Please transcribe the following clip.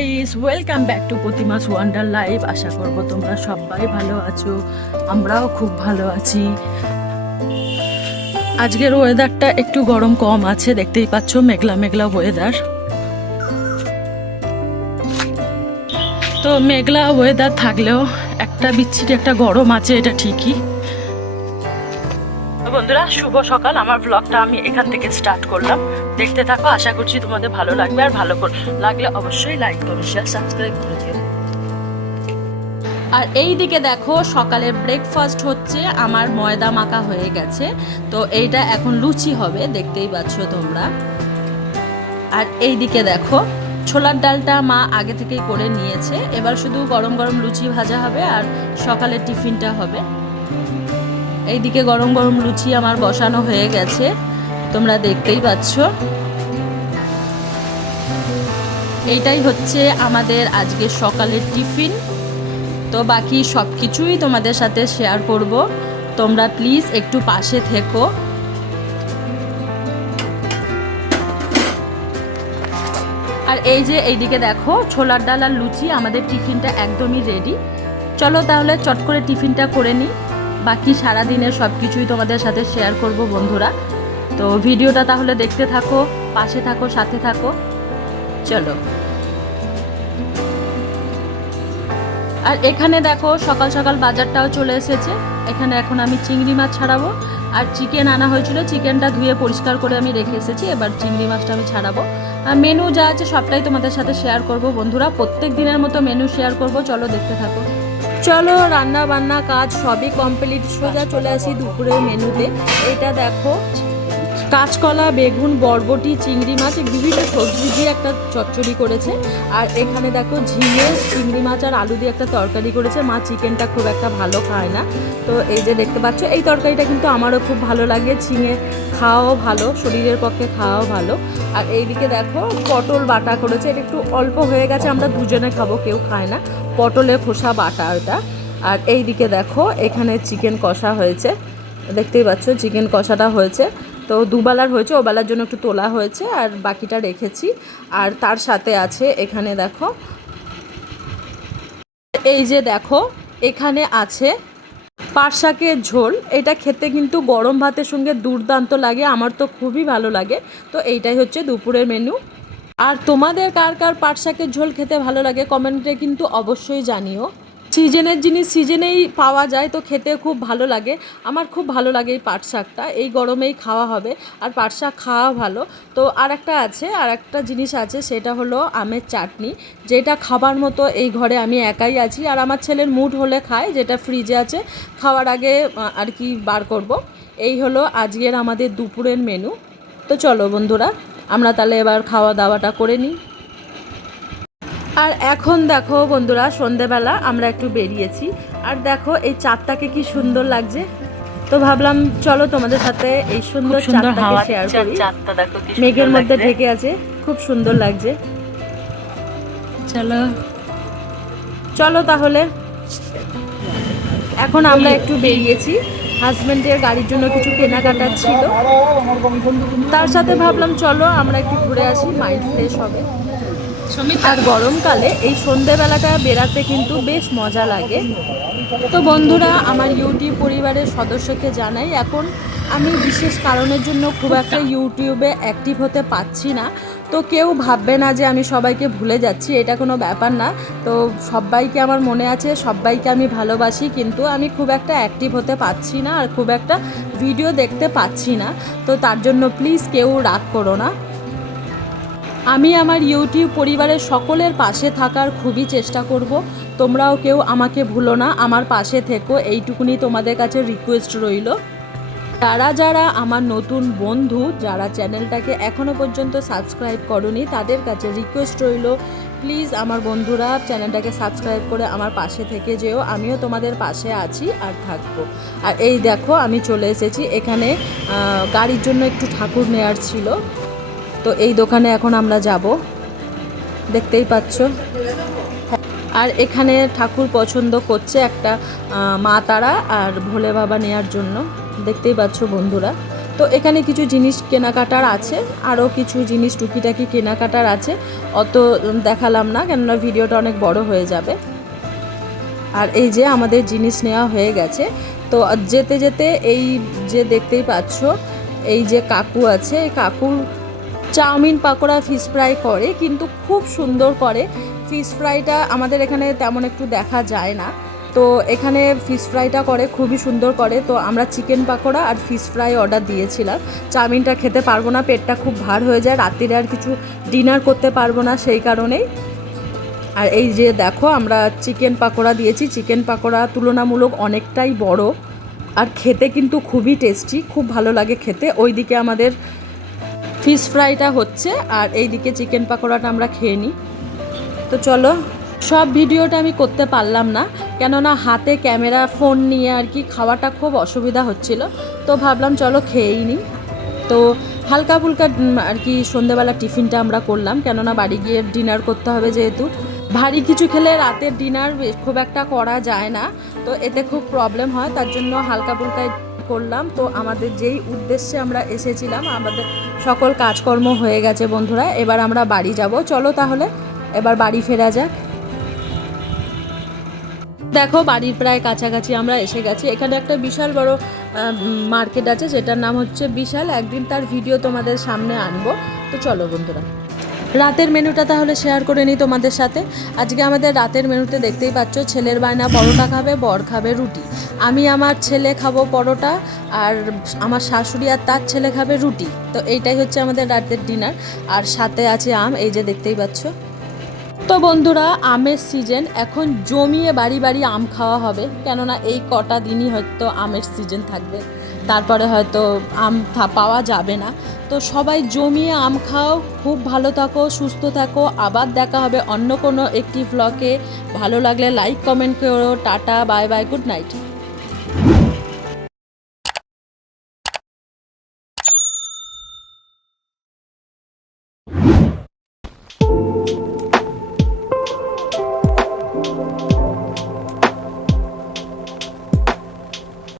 Guys, welcome back to Pratima's wonder life. আশা করব তোমরা সবাই ভালো আছো, আমরাও খুব ভালো আছি। আজকের ওয়েদারটা একটু গরম কম আছে, দেখতেই পাচ্ছ মেঘলা মেঘলা ওয়েদার। তো মেঘলা ওয়েদার থাকলেও একটা বিচ্ছিরি একটা গরম আছে, এটা ঠিকই। বন্ধুরা, শুভ সকাল। আমার ব্লগটা আমি এখান থেকে স্টার্ট করলাম, দেখতে থাকো। আশা করছি তোমাদের ভালো লাগবে, আর ভালো লাগলে অবশ্যই লাইক করো, শেয়ার, সাবস্ক্রাইব করে দিও। আর এই দিকে দেখো, সকালের ব্রেকফাস্ট হচ্ছে, আমার ময়দা মাখা হয়ে গেছে। তো এইটা এখন লুচি হবে, দেখতেই পাচ্ছ তোমরা। আর এই দিকে দেখো, ছোলার ডালটা মা আগে থেকেই করে নিয়েছে, এবার শুধু গরম গরম লুচি ভাজা হবে আর সকালের টিফিনটা হবে। এইদিকে গরম গরম লুচি আমার বসানো হয়ে গেছে, তোমরা দেখতেই পাচ্ছ। এইটাই হচ্ছে আমাদের আজকে সকালের টিফিন। তো বাকি সব কিছুই তোমাদের সাথে শেয়ার করব, তোমরা প্লিজ একটু পাশে থেকো। আর এই যে এইদিকে দেখো, ছোলার ডাল আর লুচি, আমাদের টিফিনটা একদমই রেডি। চলো তাহলে চট করে টিফিনটা করে নিই, বাকি সারাদিনের সব কিছুই তোমাদের সাথে শেয়ার করব বন্ধুরা। তো ভিডিওটা তাহলে দেখতে থাকো, পাশে থাকো, সাথে থাকো, চলো। আর এখানে দেখো, সকাল সকাল বাজারটাও চলে এসেছে। এখানে এখন আমি চিংড়ি মাছ ছাড়াবো, আর চিকেন আনা হয়েছিল, চিকেনটা ধুয়ে পরিষ্কার করে আমি রেখে এসেছি। এবার চিংড়ি মাছটা আমি ছাড়াবো, আর মেনু যা আছে সবটাই তোমাদের সাথে শেয়ার করব বন্ধুরা। প্রত্যেক দিনের মতো মেনু শেয়ার করব, চলো দেখতে থাকো। চলো, রান্না বান্না কাজ সবই কমপ্লিট, সোজা চলে আসি দুপুরের মেনুতে। এইটা দেখো, কাঁচকলা, বেগুন, বরবটি, চিংড়ি মাছ, বিভিন্ন সবজি দিয়ে একটা চচ্চড়ি করেছে। আর এখানে দেখো, ঝিঙে, চিংড়ি মাছ আর আলু দিয়ে একটা তরকারি করেছে। মা চিকেনটা খুব একটা ভালো খায় না, তো এই যে দেখতে পাচ্ছ, এই তরকারিটা কিন্তু আমারও খুব ভালো লাগে। ঝিঙে খাওয়াও ভালো, শরীরের পক্ষে খাওয়াও ভালো। আর এইদিকে দেখো, পটল বাটা করেছে, এটা একটু অল্প হয়ে গেছে, আমরা দুজনে খাবো, কেউ খায় না। পটলের খোসা বাটা ওটা। আর এইদিকে দেখো, এখানে চিকেন কষা হয়েছে, দেখতেই পাচ্ছ চিকেন কষাটা হয়েছে। তো দুবেলার হয়েছে, ওবেলার জন্য একটু তোলা হয়েছে, আর বাকিটা রেখেছি। আর তার সাথে আছে এখানে দেখো, এই যে দেখো, এখানে আছে পাট শাকের ঝোল। এটা খেতে কিন্তু গরম ভাতের সঙ্গে দুর্দান্ত লাগে, আমার তো খুবই ভালো লাগে। তো এইটাই হচ্ছে দুপুরের মেনু। আর তোমাদের কার কার পাট শাকের ঝোল খেতে ভালো লাগে কমেন্টে কিন্তু অবশ্যই জানিও। সিজনের জিনিস সিজনেই পাওয়া যায়, তো খেতে খুব ভালো লাগে। আমার খুব ভালো লাগে এই পাট শাকটা, এই গরমেই খাওয়া হবে, আর পাট শাক খাওয়া ভালো। তো আর একটা জিনিস আছে, সেটা হলো আমের চাটনি, যেটা খাবার মতো এই ঘরে আমি একাই আছি, আর আমার ছেলের মুড হলে খায়, যেটা ফ্রিজে আছে, খাওয়ার আগে আর কি বার করব। এই হলো আজকের আমাদের দুপুরের মেনু। তো চলো বন্ধুরা, আমরা তাহলে এবার খাওয়া দাওয়াটা করে নিই। আর এখন দেখো বন্ধুরা, সন্ধেবেলা আমরা একটু বেরিয়েছি, আর দেখো এই চাঁদটাকে কি সুন্দর লাগছে। তো ভাবলাম চলো তোমাদের সাথে এই সুন্দর চাঁদটাকে শেয়ার করি। মেঘের মধ্যে ঢেকে আছে, খুব সুন্দর লাগছে। চলো চলো তাহলে, এখন আমরা একটু বেরিয়েছি, হাজব্যান্ডের গাড়ির জন্য কিছু কেনাকাটা ছিল, তার সাথে ভাবলাম চলো আমরা একটু ঘুরে আসি, মাইন্ড ফ্রেশ হবে। আর গরমকালে এই সন্ধেবেলাটা বেড়াতে কিন্তু বেশ মজা লাগে। তো বন্ধুরা, আমার ইউটিউব পরিবারের সদস্যকে জানাই, এখন আমি বিশেষ কারণের জন্য খুব একটা ইউটিউবে অ্যাক্টিভ হতে পারছি না। তো কেউ ভাববে না যে আমি সবাইকে ভুলে যাচ্ছি, এটা কোনো ব্যাপার না। তো সবাইকে আমার মনে আছে, সবাইকে আমি ভালোবাসি, কিন্তু আমি খুব একটা অ্যাক্টিভ হতে পারছি না, আর খুব একটা ভিডিও দেখতে পাচ্ছি না। তো তার জন্য প্লিজ কেউ রাগ করো না। আমি আমার ইউটিউব পরিবারের সকলের পাশে থাকার খুবই চেষ্টা করব, তোমরাও কেউ আমাকে ভুলো না, আমার পাশে থেকো, এইটুকুনি তোমাদের কাছে রিকোয়েস্ট রইল। যারা যারা আমার নতুন বন্ধু, যারা চ্যানেলটাকে এখনও পর্যন্ত সাবস্ক্রাইব করোনি, তাদের কাছে রিকোয়েস্ট রইল, প্লিজ আমার বন্ধুরা চ্যানেলটাকে সাবস্ক্রাইব করে আমার পাশে থেকে যেও, আমিও তোমাদের পাশে আছি আর থাকবো। আর এই দেখো, আমি চলে এসেছি এখানে, গাড়ির জন্য একটু ঠাকুর নেওয়ার ছিল, তো এই দোকানে এখন আমরা যাব, দেখতেই পাচ্ছ। আর এখানে ঠাকুর পছন্দ করছে একটা মা তারা আর ভোলে বাবা নেয়ার জন্য, দেখতেই পাচ্ছ বন্ধুরা। তো তো এখানে কিছু জিনিস কেনাকাটার আছে, আরও কিছু জিনিস টুকিটাকি কেনাকাটার আছে, অত দেখালাম না কেননা ভিডিওটা অনেক বড় হয়ে যাবে। আর এই যে আমাদের জিনিস নেওয়া হয়ে গেছে। তো যেতে যেতে এই যে দেখতেই পাচ্ছ এই যে কাকু আছে, এই কাকুর চাউমিন পাকোড়া ফিশ ফ্রাই করে, কিন্তু খুব সুন্দর করে। ফিশ ফ্রাইটা আমাদের এখানে তেমন একটু দেখা যায় না, তো এখানে ফিশ ফ্রাইটা করে খুবই সুন্দর করে। তো আমরা চিকেন পাকোড়া আর ফিশ ফ্রাই অর্ডার দিয়েছিলাম। চাউমিনটা খেতে পারবো না, পেটটা খুব ভার হয়ে যায়, রাত্রিরে আর কিছু ডিনার করতে পারবো না সেই কারণেই। আর এই যে দেখো আমরা চিকেন পাকোড়া দিয়েছি, চিকেন পাকোড়া তুলনামূলক অনেকটাই বড় আর খেতে কিন্তু খুবই টেস্টি, খুব ভালো লাগে খেতে। ওইদিকে আমাদের ফিশ ফ্রাইটা হচ্ছে আর এইদিকে চিকেন পাকোড়াটা আমরা খেয়ে নিই। তো চলো, সব ভিডিওটা আমি করতে পারলাম না কেননা হাতে ক্যামেরা ফোন নিয়ে আর কি খাওয়াটা খুব অসুবিধা হচ্ছিল, তো ভাবলাম চলো খেয়েই নিই। তো হালকা ফুলকা আর কি সন্ধেবেলা টিফিনটা আমরা করলাম, কেননা বাড়ি গিয়ে ডিনার করতে হবে, যেহেতু ভারী কিছু খেলে রাতের ডিনার খুব একটা করা যায় না, তো এতে খুব প্রবলেম হয়, তার জন্য হালকা ফুলকায় করলাম। তো আমাদের যেই উদ্দেশ্যে আমরা এসেছিলাম আমাদের সকল কাজকর্ম হয়ে গেছে বন্ধুরা, এবার আমরা বাড়ি যাব। চলো তাহলে এবার বাড়ি ফেরা যাক। দেখো বাড়ির প্রায় কাছাকাছি আমরা এসে গেছি। এখানে একটা বিশাল বড় মার্কেট আছে যেটার নাম হচ্ছে বিশাল, একদিন তার ভিডিও তোমাদের সামনে আনবো। তো চলো বন্ধুরা, রাতের মেনুটা তাহলে শেয়ার করে নিই তোমাদের সাথে। আজকে আমাদের রাতের মেনুতে দেখতেই পাচ্ছ, ছেলের বায়না পরোটা খাবে, বর খাবে রুটি, আমি আমার ছেলে খাবো পরোটা, আর আমার শাশুড়ি আর তার ছেলে খাবে রুটি। তো এইটাই হচ্ছে আমাদের রাতের ডিনার, আর সাথে আছে আম, এই যে দেখতেই পাচ্ছ। তো বন্ধুরা, আমের সিজন, এখন জমিয়ে বাড়ি বাড়ি আম খাওয়া হবে, কেননা এই কটা দিনই হয়তো আমের সিজন থাকবে, তারপরে হয়তো আম পাওয়া যাবে না। তো সবাই জমিয়ে আম খাও, খুব ভালো থাকো, সুস্থ থাকো, আবার দেখা হবে অন্য কোনো একটি ভ্লগে। ভালো লাগলে লাইক কমেন্ট করো। Tata, bye bye, good night.